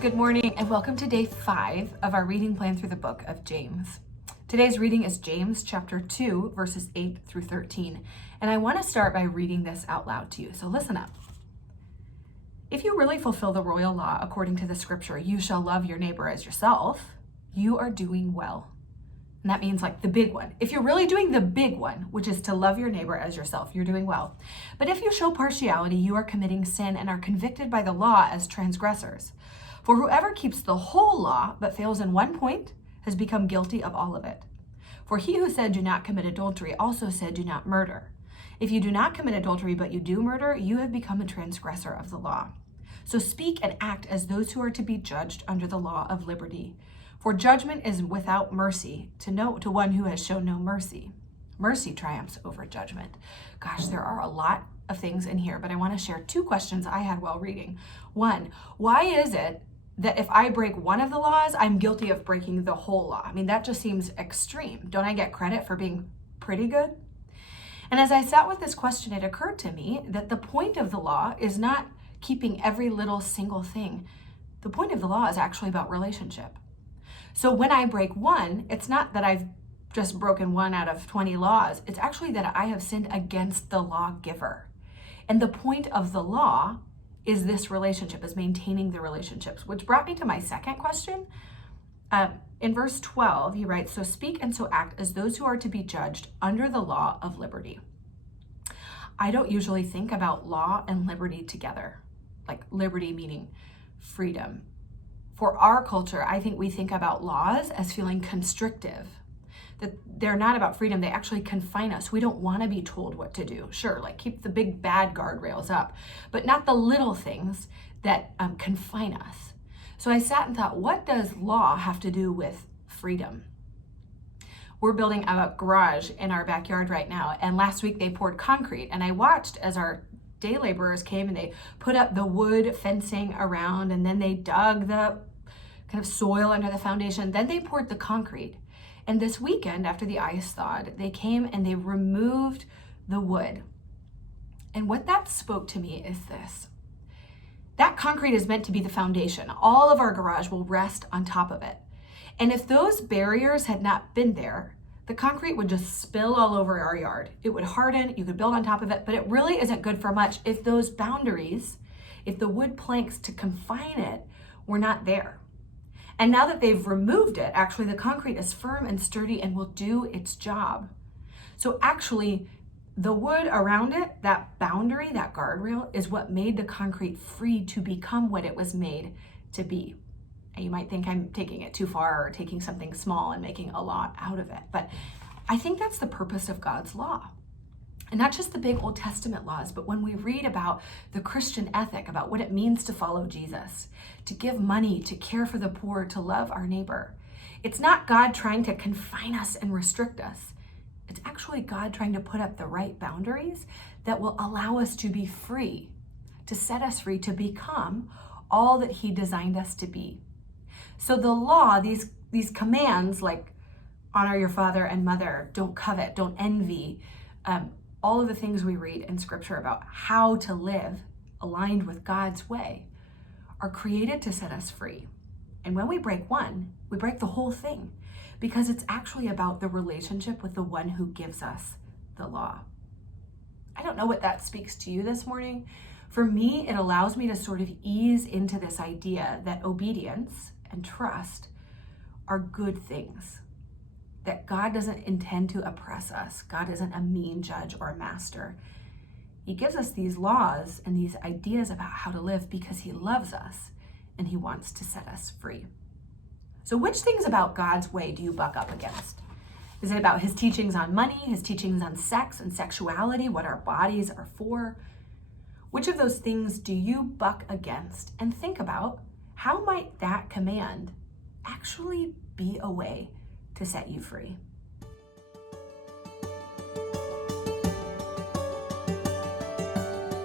good morning and welcome to day 5 of our reading plan through the book of James. Today's reading is James chapter 2, verses 8 through 13. And I want to start by reading this out loud to you, so listen up. If you really fulfill the royal law according to the scripture, you shall love your neighbor as yourself, you are doing well. And that means like the big one. If you're really doing the big one, which is to love your neighbor as yourself, you're doing well. But if you show partiality, you are committing sin and are convicted by the law as transgressors. For whoever keeps the whole law but fails in one point has become guilty of all of it. For he who said do not commit adultery also said do not murder. If you do not commit adultery but you do murder, you have become a transgressor of the law. So speak and act as those who are to be judged under the law of liberty. For judgment is without mercy to one who has shown no mercy. Mercy triumphs over judgment. Gosh, there are a lot of things in here, but I want to share 2 questions I had while reading. 1, why is it that if I break one of the laws, I'm guilty of breaking the whole law? I mean, that just seems extreme. Don't I get credit for being pretty good? And as I sat with this question, it occurred to me that the point of the law is not keeping every little single thing. The point of the law is actually about relationship. So when I break one, it's not that I've just broken 1 out of 20 laws. It's actually that I have sinned against the lawgiver. And the point of the law is this relationship, is maintaining the relationships, which brought me to my second question. In verse 12, he writes, so speak and so act as those who are to be judged under the law of liberty. I don't usually think about law and liberty together, like liberty meaning freedom. For our culture, I think we think about laws as feeling constrictive, that they're not about freedom, they actually confine us. We don't want to be told what to do. Sure, like keep the big bad guardrails up, but not the little things that confine us. So I sat and thought, what does law have to do with freedom? We're building a garage in our backyard right now, and last week they poured concrete, and I watched as our day laborers came and they put up the wood fencing around, and then they dug the kind of soil under the foundation, then they poured the concrete. And this weekend, after the ice thawed, they came and they removed the wood. And what that spoke to me is this. That concrete is meant to be the foundation. All of our garage will rest on top of it. And if those barriers had not been there, the concrete would just spill all over our yard. It would harden, you could build on top of it, but it really isn't good for much if those boundaries, if the wood planks to confine it were not there. And now that they've removed it, actually the concrete is firm and sturdy and will do its job. So actually the wood around it, that boundary, that guardrail, is what made the concrete free to become what it was made to be. And you might think I'm taking it too far or taking something small and making a lot out of it. But I think that's the purpose of God's law. And not just the big Old Testament laws, but when we read about the Christian ethic, about what it means to follow Jesus, to give money, to care for the poor, to love our neighbor. It's not God trying to confine us and restrict us. It's actually God trying to put up the right boundaries that will allow us to be free, to set us free, to become all that He designed us to be. So the law, these commands like honor your father and mother, don't covet, don't envy, all of the things we read in scripture about how to live aligned with God's way are created to set us free. And when we break one, we break the whole thing because it's actually about the relationship with the one who gives us the law. I don't know what that speaks to you this morning. For me, it allows me to sort of ease into this idea that obedience and trust are good things. That God doesn't intend to oppress us. God isn't a mean judge or master. He gives us these laws and these ideas about how to live because He loves us and He wants to set us free. So which things about God's way do you buck up against? Is it about His teachings on money, His teachings on sex and sexuality, what our bodies are for? Which of those things do you buck against? And think about, how might that command actually be a way to set you free?